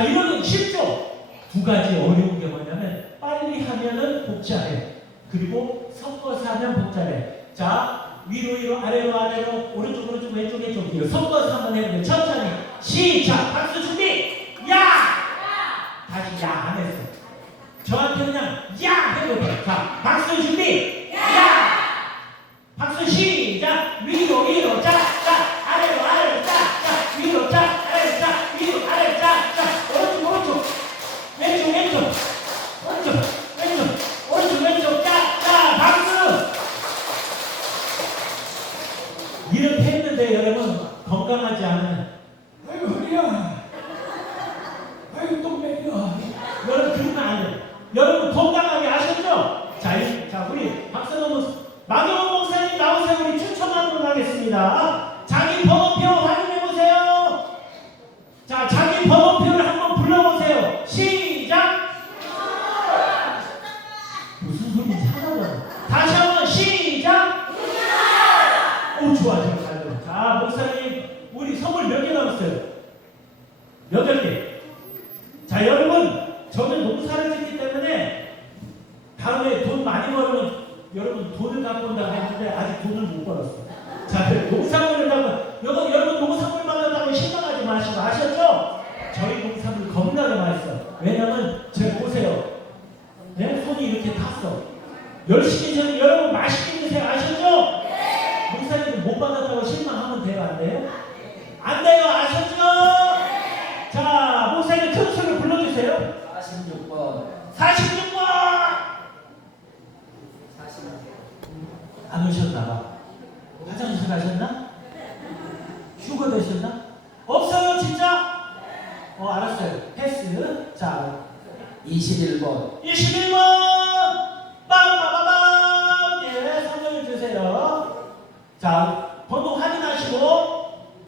자, 이거는 쉽죠? 두 가지 어려운 게 뭐냐면 빨리 하면은 복잡해. 그리고 섞어서 하면 복잡해. 자, 위로 위로 아래로 아래로 오른쪽 오른쪽 왼쪽 왼쪽 위로 섞어서 한번 해보세요. 천천히. 시작. 박수 준비. 야! 다시 야 안 했어. 저한테 그냥 야 해도 돼. 자, 박수 준비. 야! 박수 시작. 위로 위로 자, 자, 왼쪽 오른쪽 왼쪽, 오른쪽 왼쪽 자, 자, 박수. 이렇게 했는데 여러분 건강하지 않은 아이고 허리야. 아이고 똥맥이야. 여러분 그러면 안 돼. 여러분 건강하게 아셨죠? 자, 이- 자 우리 박선호 마경원 목사님 나오세요. 우리 추첨하도록 하겠습니다. 자 목사님 우리 선물 몇 개 남았어요? 여덟 개. 자 여러분 저는 농사를 짓기 때문에 다음에 돈 많이 벌으면 여러분 돈을 갖고 온다고 했는데 아직 돈을 못 벌었어. 자 농산물을 갖고 여러분 여러분 농산물 받았다고 실망하지 마시고 아셨죠? 저희 농산물 겁나게 맛있어. 왜냐면 제가 보세요. 내 손이 이렇게 탔어. 열심히 저는 여러분 맛있게 드세요. 아셨죠? 목사님 못 받았다고 실망하면 돼요? 안 돼요? 안 돼요. 아셨죠? 자, 목사님 큰 소리 불러주세요. 46번 46번! 40번 안 오셨나 봐. 화장실 가셨나? 휴가 되셨나? 없어요, 진짜? 어, 알았어요. 패스. 자, 21번 21번! 자,